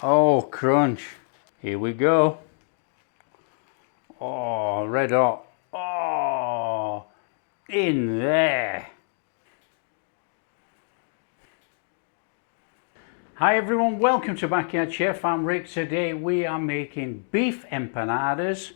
Oh, crunch. Here we go. Oh, red hot. Oh, in there. Hi everyone, welcome to Backyard Chef. I'm Rick. Today we are making beef empanadas.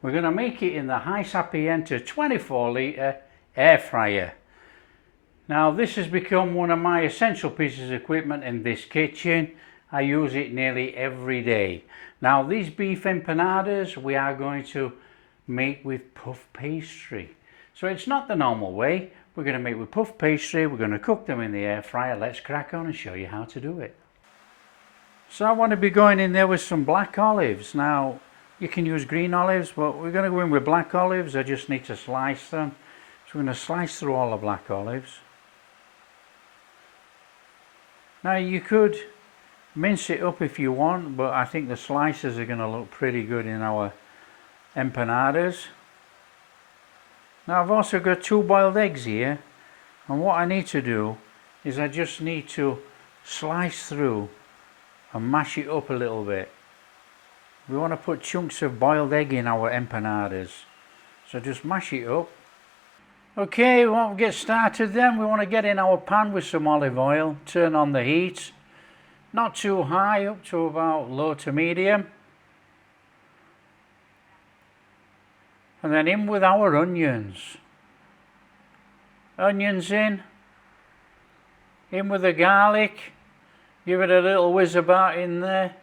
We're going to make it in the High Sapienta 24-litre air fryer. Now this has become one of my essential pieces of equipment in this kitchen. I use it nearly every day. Now these beef empanadas we are going to make with puff pastry. So it's not the normal way. We're going to make with puff pastry. We're going to cook them in the air fryer. Let's crack on and show you how to do it. So I want to be going in there with some black olives. Now you can use green olives, but we're going to go in with black olives. I just need to slice them. So we're going to slice through all the black olives. Now you could mince it up if you want, but I think the slices are going to look pretty good in our empanadas. Now I've also got 2 boiled eggs here, and what I need to do is I just need to slice through and mash it up a little bit. We want to put chunks of boiled egg in our empanadas, so just mash it up. Okay, we want to get started then. We want to get in our pan with some olive oil, turn on the heat, not too high, up to about low to medium. And then in with our onions. Onions in with the garlic, give it a little whiz about in there.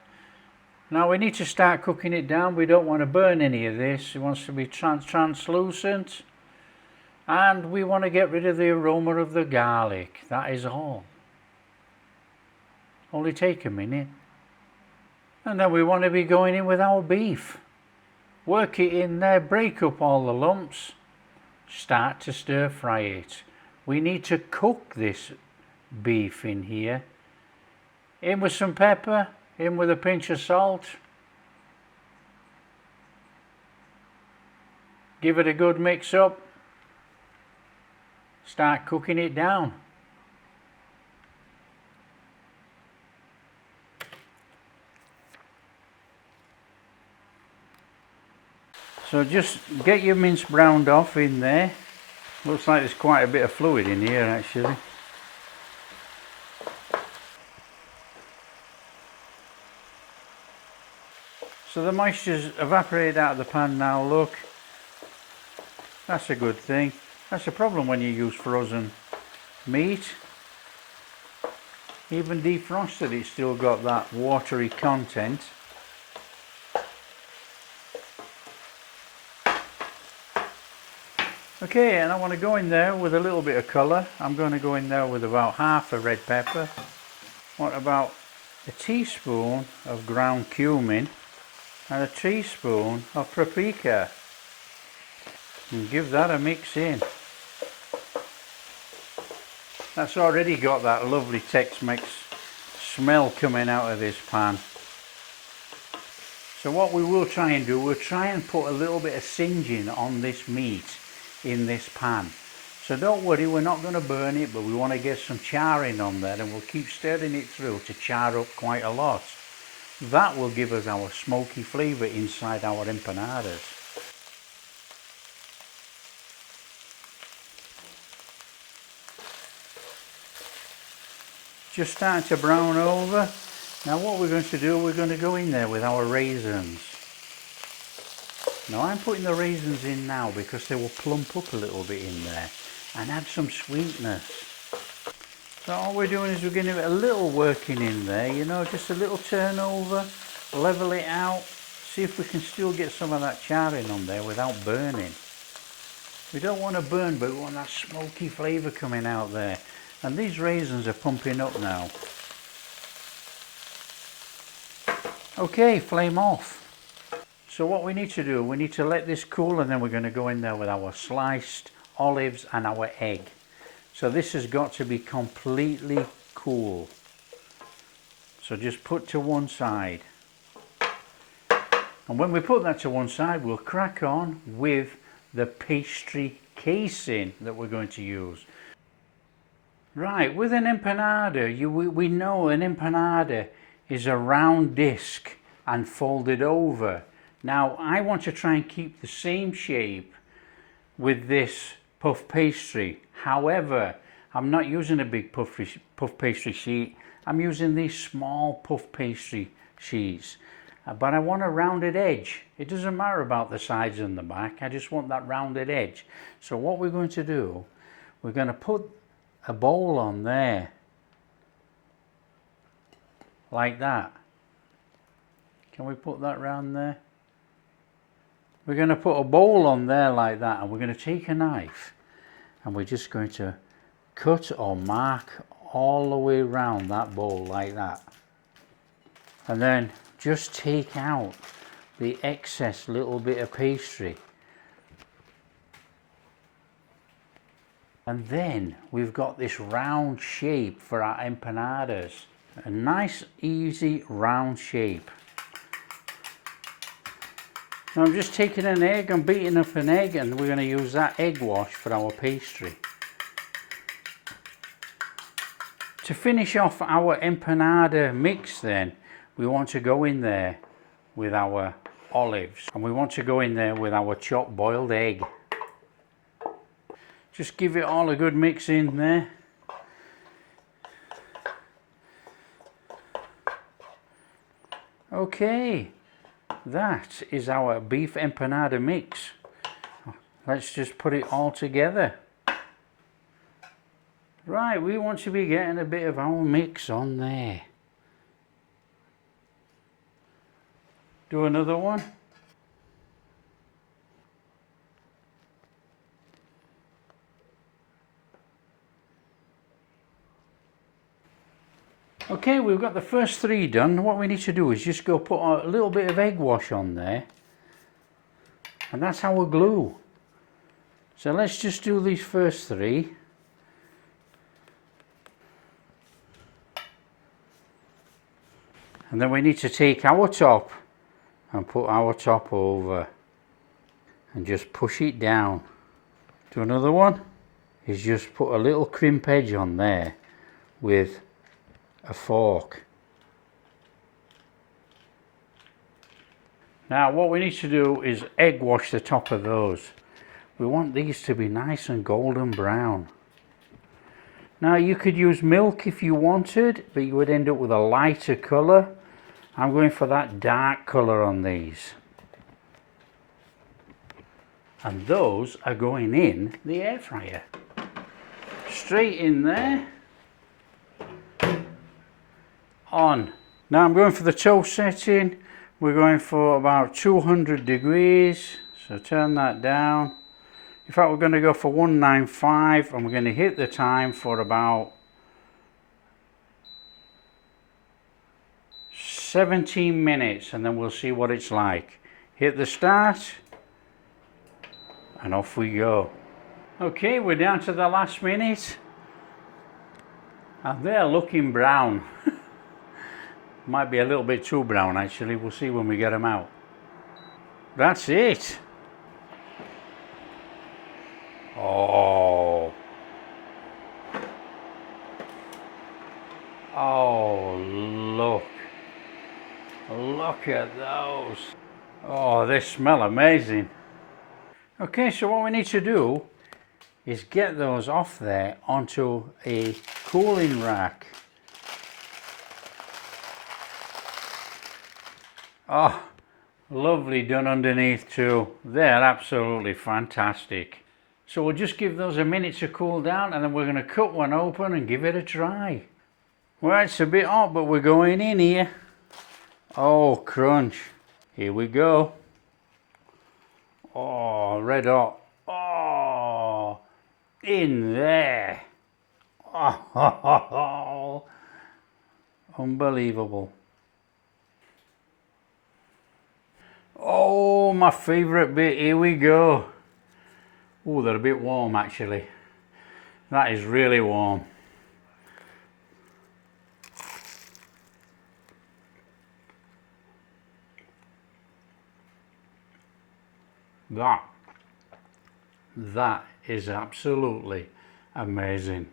Now we need to start cooking it down. We don't want to burn any of this. It wants to be translucent. And we want to get rid of the aroma of the garlic. That is all. Only take a minute. And then we want to be going in with our beef. Work it in there, break up all the lumps. Start to stir fry it. We need to cook this beef in here. In with some pepper, in with a pinch of salt. Give it a good mix up. Start cooking it down. So just get your mince browned off in there. Looks like there's quite a bit of fluid in here actually. So the moisture's evaporated out of the pan now, look. That's a good thing. That's a problem when you use frozen meat. Even defrosted, it's still got that watery content. Okay, and I want to go in there with a little bit of colour. I'm going to go in there with about half a red pepper. What about a teaspoon of ground cumin and a teaspoon of paprika. And give that a mix in. That's already got that lovely Tex-Mex smell coming out of this pan. So what we will try and do, we'll try and put a little bit of singeing on this meat in this pan. So don't worry, we're not going to burn it, but we want to get some charring on there, and we'll keep stirring it through to char up quite a lot. That will give us our smoky flavour inside our empanadas. Just starting to brown over. Now what we're going to do, we're going to go in there with our raisins. Now I'm putting the raisins in now because they will plump up a little bit in there and add some sweetness. So all we're doing is we're going to give it a little working in there, you know, just a little turnover, level it out, see if we can still get some of that charring on there without burning. We don't want to burn, but we want that smoky flavour coming out there. And these raisins are pumping up now. Okay, flame off. So what we need to do, we need to let this cool, and then we're going to go in there with our sliced olives and our egg. So this has got to be completely cool. So just put to one side. And when we put that to one side, we'll crack on with the pastry casing that we're going to use. Right, with an empanada, we know an empanada is a round disc and folded over. Now I want to try and keep the same shape with this puff pastry. However, I'm not using a big puff pastry sheet. I'm using these small puff pastry sheets. But I want a rounded edge. It doesn't matter about the sides and the back. I just want that rounded edge. So what we're going to do, we're going to put a bowl on there. Like that. Can we put that round there? We're going to put a bowl on there like that, and we're going to take a knife and we're just going to cut or mark all the way around that bowl like that. And then just take out the excess little bit of pastry. And then we've got this round shape for our empanadas. A nice, easy, round shape. Now I'm just taking an egg and beating up an egg, and we're going to use that egg wash for our pastry. To finish off our empanada mix then, we want to go in there with our olives, and we want to go in there with our chopped boiled egg. Just give it all a good mix in there. Okay, that is our beef empanada mix. Let's just put it all together. Right, we want to be getting a bit of our mix on there. Do another one. Okay, we've got the first three done. What we need to do is just go put a little bit of egg wash on there. And that's our glue. So let's just do these first three. And then we need to take our top and put our top over and just push it down. Do another one is just put a little crimp edge on there with a fork. Now what we need to do is egg wash the top of those. We want these to be nice and golden brown. Now you could use milk if you wanted, but you would end up with a lighter colour. I'm going for that dark colour on these. And those are going in the air fryer. Straight in there. On. Now I'm going for the toast setting. We're going for about 200 degrees. So turn that down. In fact, we're going to go for 195, and we're going to hit the time for about 17 minutes, and then we'll see what it's like. Hit the start, and off we go. Okay, we're down to the last minute, and they're looking brown. Might be a little bit too brown actually. We'll see when we get them out. That's it. Oh. Oh, look. Look at those. Oh, they smell amazing. Okay, so what we need to do is get those off there onto a cooling rack. Oh, lovely done underneath too. They're absolutely fantastic. So we'll just give those a minute to cool down, and then we're going to cut one open and give it a try. Well, it's a bit hot, but we're going in here. Oh, crunch. Here we go. Oh, red hot. Oh, in there. Oh, unbelievable. Oh, my favourite bit, here we go. Oh, they're a bit warm actually. That is really warm. That is absolutely amazing.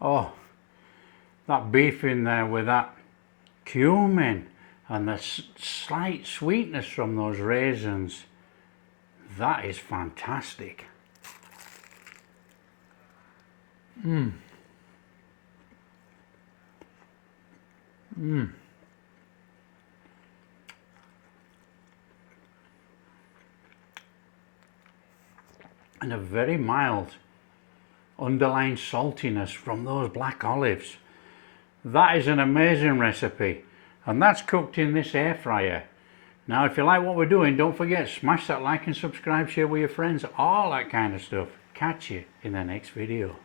Oh, that beef in there with that cumin and the slight sweetness from those raisins. That is fantastic. And a very mild underlying saltiness from those black olives. That is an amazing recipe, and that's cooked in this air fryer. Now if you like what we're doing, don't forget, smash that like and subscribe, share with your friends, all that kind of stuff. Catch you in the next video.